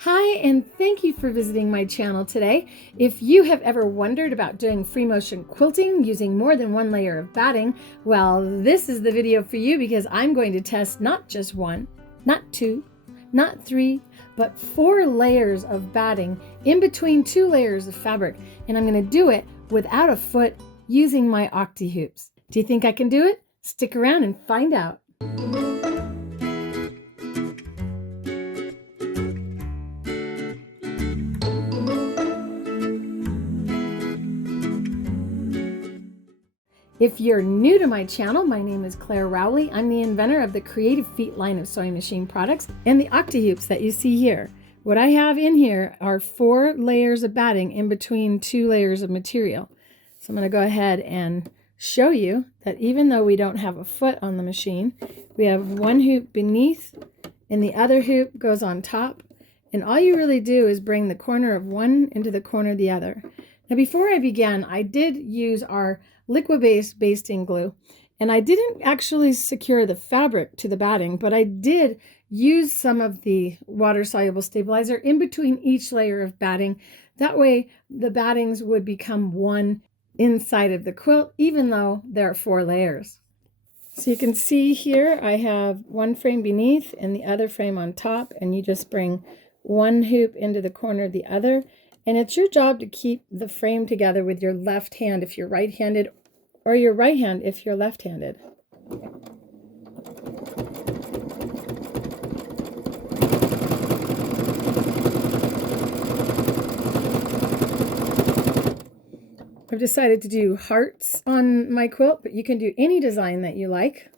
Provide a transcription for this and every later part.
Hi, and thank you for visiting my channel today. If you have ever wondered about doing free motion quilting using more than one layer of batting, well, this is the video for you because I'm going to test not just one, not two, not three, but 4 layers of batting in between 2 layers of fabric. And I'm going to do it without a foot using my Octi-Hoops. Do you think I can do it? Stick around and find out. If you're new to my channel, my name is Clare. I'm the inventor of the Creative Feet line of sewing machine products and the Octi-Hoops that you see here. What I have in here are 4 layers of batting in between 2 layers of material. So I'm going to go ahead and show you that even though we don't have a foot on the machine, we have one hoop beneath and the other hoop goes on top. And all you really do is bring the corner of one into the corner of the other. Now, before I began, I did use our liquid-based basting glue, and I didn't actually secure the fabric to the batting, but I did use some of the water-soluble stabilizer in between each layer of batting. That way, the battings would become one inside of the quilt, even though there are 4 layers. So you can see here, I have one frame beneath and the other frame on top, and you just bring one hoop into the corner of the other. And it's your job to keep the frame together with your left hand if you're right-handed, or your right hand if you're left-handed. I've decided to do hearts on my quilt, but you can do any design that you like.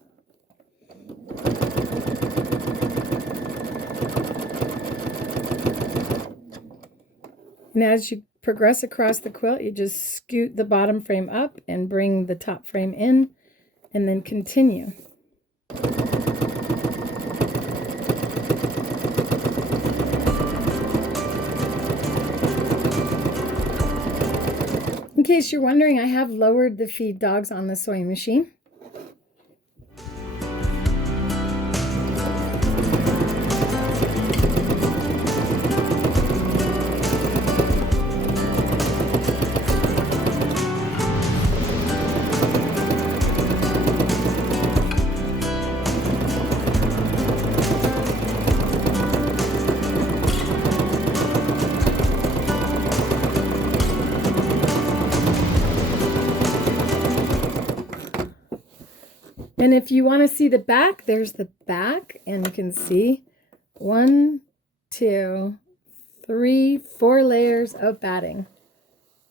And as you progress across the quilt, you just scoot the bottom frame up and bring the top frame in, and then continue. In case you're wondering, I have lowered the feed dogs on the sewing machine. And if you want to see the back, there's the back, and you can see 1, 2, 3, 4 layers of batting.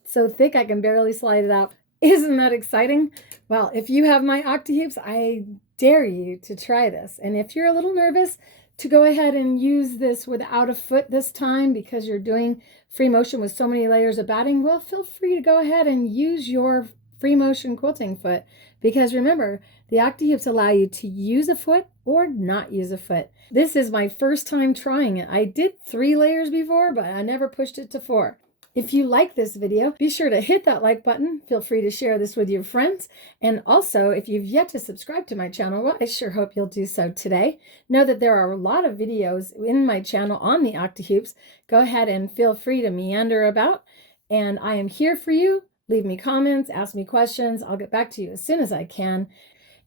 So thick I can barely slide it out. Isn't that exciting? Well, if you have my Octi-Hoops, I dare you to try this. And if you're a little nervous to go ahead and use this without a foot this time because you're doing free motion with so many layers of batting, well, feel free to go ahead and use your free motion quilting foot, because remember, the Octi-Hoops allow you to use a foot or not use a foot. This is my first time trying it. I did 3 layers before, but I never pushed it to 4. If you like this video, be sure to hit that like button. Feel free to share this with your friends. And also, if you've yet to subscribe to my channel, well, I sure hope you'll do so today. Know that there are a lot of videos in my channel on the Octi-Hoops. Go ahead and feel free to meander about. And I am here for you. Leave me comments, ask me questions. I'll get back to you as soon as I can.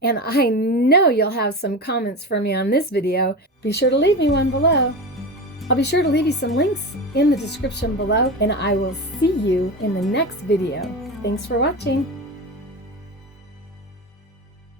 And I know you'll have some comments for me on this video. Be sure to leave me one below. I'll be sure to leave you some links in the description below, and I will see you in the next video. Thanks for watching.